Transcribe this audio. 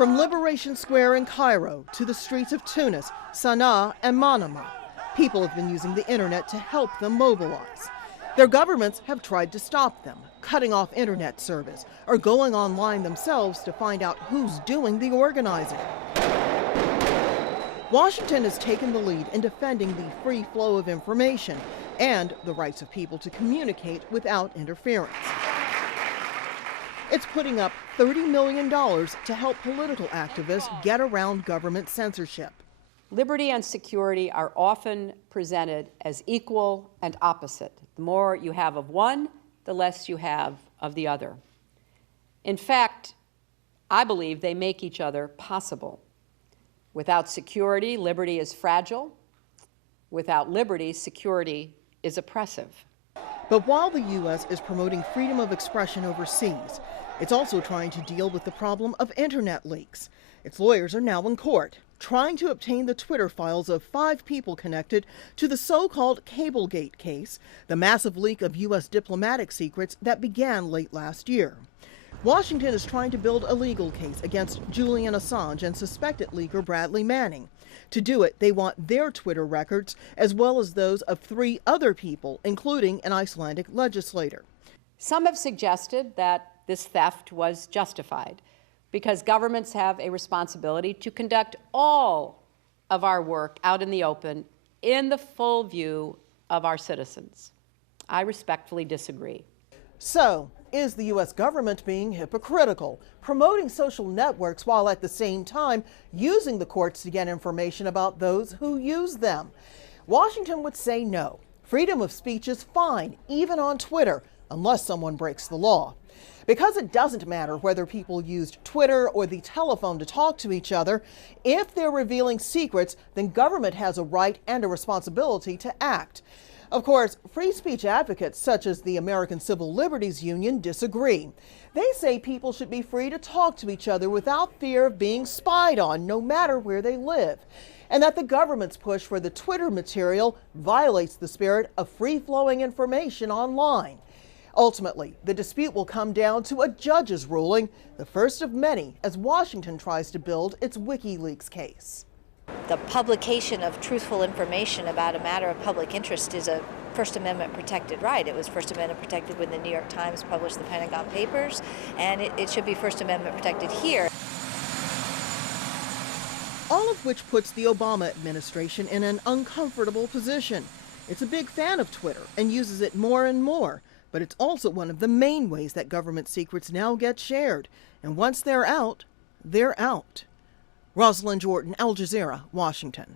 From Liberation Square in Cairo to the streets of Tunis, Sana'a, and Manama, people have been using the internet to help them mobilize. Their governments have tried to stop them, cutting off internet service or going online themselves to find out who's doing the organizing. Washington has taken the lead in defending the free flow of information and the rights of people to communicate without interference. It's putting up $30 million to help political activists get around government censorship. Liberty and security are often presented as equal and opposite. The more you have of one, the less you have of the other. In fact, I believe they make each other possible. Without security, liberty is fragile. Without liberty, security is oppressive. But while the U.S. is promoting freedom of expression overseas, it's also trying to deal with the problem of internet leaks. Its lawyers are now in court, trying to obtain the Twitter files of 5 people connected to the so-called Cablegate case, the massive leak of U.S. diplomatic secrets that began late last year. Washington is trying to build a legal case against Julian Assange and suspected leaker Bradley Manning. To do it, they want their Twitter records as well as those of 3 other people, including an Icelandic legislator. Some have suggested that this theft was justified because governments have a responsibility to conduct all of our work out in the open in the full view of our citizens. I respectfully disagree. So, is the U.S. government being hypocritical, promoting social networks while at the same time using the courts to get information about those who use them? Washington would say no. Freedom of speech is fine, even on Twitter, unless someone breaks the law. Because it doesn't matter whether people used Twitter or the telephone to talk to each other, if they're revealing secrets, then government has a right and a responsibility to act. Of course, free speech advocates such as the American Civil Liberties Union disagree. They say people should be free to talk to each other without fear of being spied on, no matter where they live, and that the government's push for the Twitter material violates the spirit of free-flowing information online. Ultimately, the dispute will come down to a judge's ruling, the first of many as Washington tries to build its WikiLeaks case. The publication of truthful information about a matter of public interest is a First Amendment protected right. It was First Amendment protected when the New York Times published the Pentagon Papers, and it should be First Amendment protected here. All of which puts the Obama administration in an uncomfortable position. It's a big fan of Twitter and uses it more and more, but it's also one of the main ways that government secrets now get shared. And once they're out, they're out. Rosiland, Al Jazeera, Washington.